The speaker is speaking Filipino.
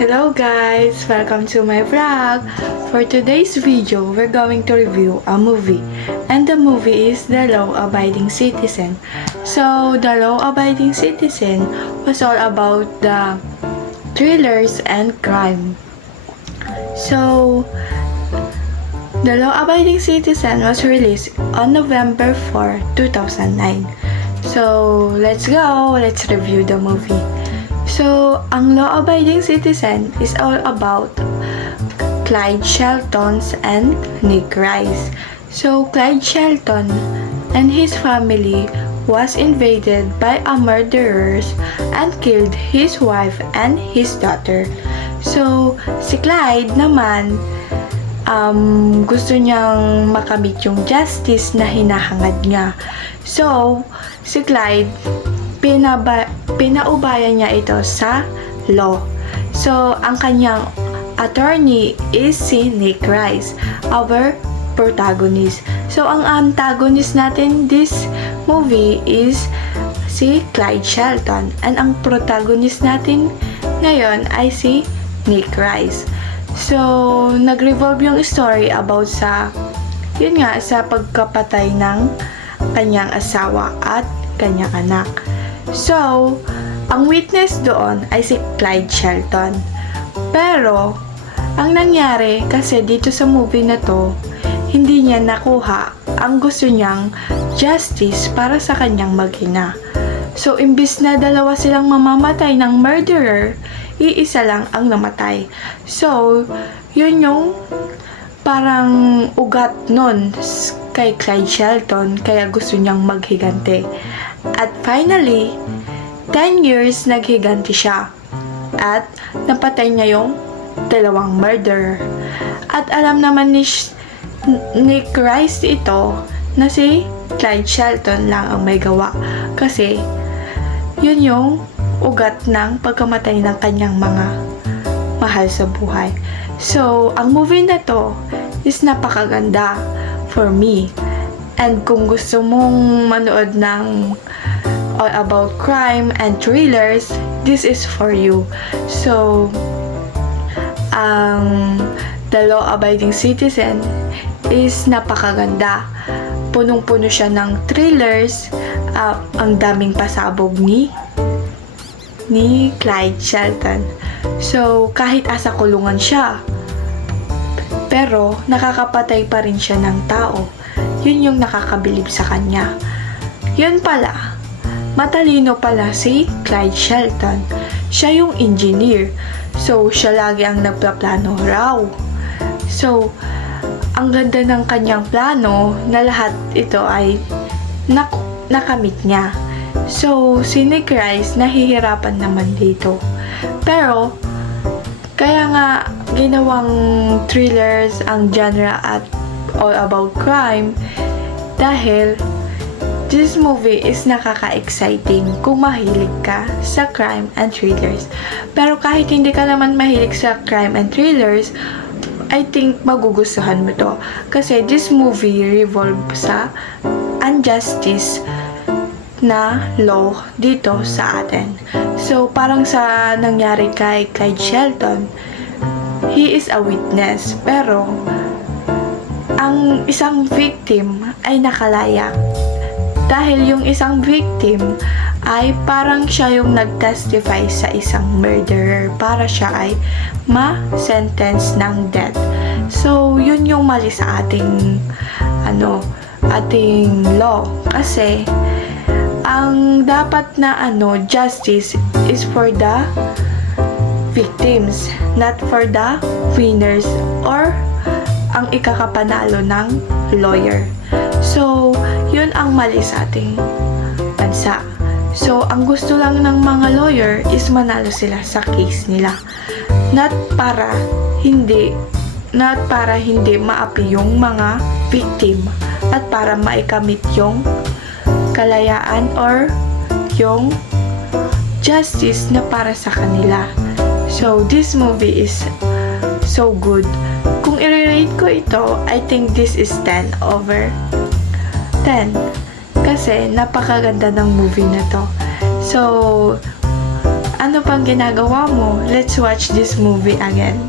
Hello guys! Welcome to my vlog! For today's video, we're going to review a movie. And the movie is The Law-Abiding Citizen. So, The Law-Abiding Citizen was all about the thrillers and crime. So, The Law-Abiding Citizen was released on November 4, 2009. So, let's go! Let's review the movie. So, ang Law-Abiding Citizen is all about Clyde Shelton and Nick Rice. So, Clyde Shelton and his family was invaded by a murderers and killed his wife and his daughter. So, si Clyde naman, gusto niyang makamit yung justice na hinahangad niya. So, si Clyde, pinaubaya niya ito sa law. So, ang kanyang attorney is si Nick Rice, our protagonist. So, ang antagonist natin this movie is si Clyde Shelton. And ang protagonist natin ngayon ay si Nick Rice. So, nag-revolve yung story about sa pagkapatay ng kanyang asawa at kanyang anak. So, ang witness doon ay si Clyde Shelton. Pero, ang nangyari kasi dito sa movie na to, hindi niya nakuha ang gusto niyang justice para sa kanyang mag-ina. So, imbis na dalawa silang mamamatay ng murderer, iisa lang ang namatay. So, yun yung parang ugat nun kay Clyde Shelton, kaya gusto niyang maghigante. At finally, 10 years naghiganti siya. At napatay niya yung dalawang murderer. At alam naman ni Nick Rice ito na si Clyde Shelton lang ang may gawa. Kasi, yun yung ugat ng pagkamatay ng kanyang mga mahal sa buhay. So, ang movie na to is napakaganda for me. And kung gusto mong manood ng all about crime and thrillers, this is for you. So, ang The Law-Abiding Citizen is napakaganda. Punong-puno siya ng thrillers. Ang daming pasabog ni Clyde Shelton. So, kahit asa kulungan siya, pero nakakapatay pa rin siya ng tao. Yun yung nakakabilib sa kanya. Yun pala, matalino pala si Clyde Shelton. Siya yung engineer. So, siya lagi ang nagplaplano raw. So, ang ganda ng kanyang plano na lahat ito ay nakamit niya. So, si Nick Rice nahihirapan naman dito. Pero, kaya nga ginawang thrillers ang genre at all about crime dahil this movie is nakaka-exciting kung mahilig ka sa crime and thrillers. Pero kahit hindi ka naman mahilig sa crime and thrillers, I think magugustuhan mo to. Kasi this movie revolve sa injustice na law dito sa atin. So, parang sa nangyari kay Clyde Shelton, he is a witness. Pero, ang isang victim ay nakalaya. Dahil yung isang victim ay parang siya yung nag-testify sa isang murderer para siya ay ma-sentence ng death. So, yun yung mali sa ating law. Kasi, ang dapat na justice is for the victims, not for the winners or ang ikakapanalo ng lawyer. So, yun ang mali sa ating bansa. So, ang gusto lang ng mga lawyer is manalo sila sa case nila. Not para hindi maapi yung mga victim at para maikamit yung kalayaan or yung justice na para sa kanila. So, this movie is so good. Kung i-rate ko ito, I think this is 10 over 10. Kasi napakaganda ng movie na to. So, Ano pang ginagawa mo? Let's watch this movie again.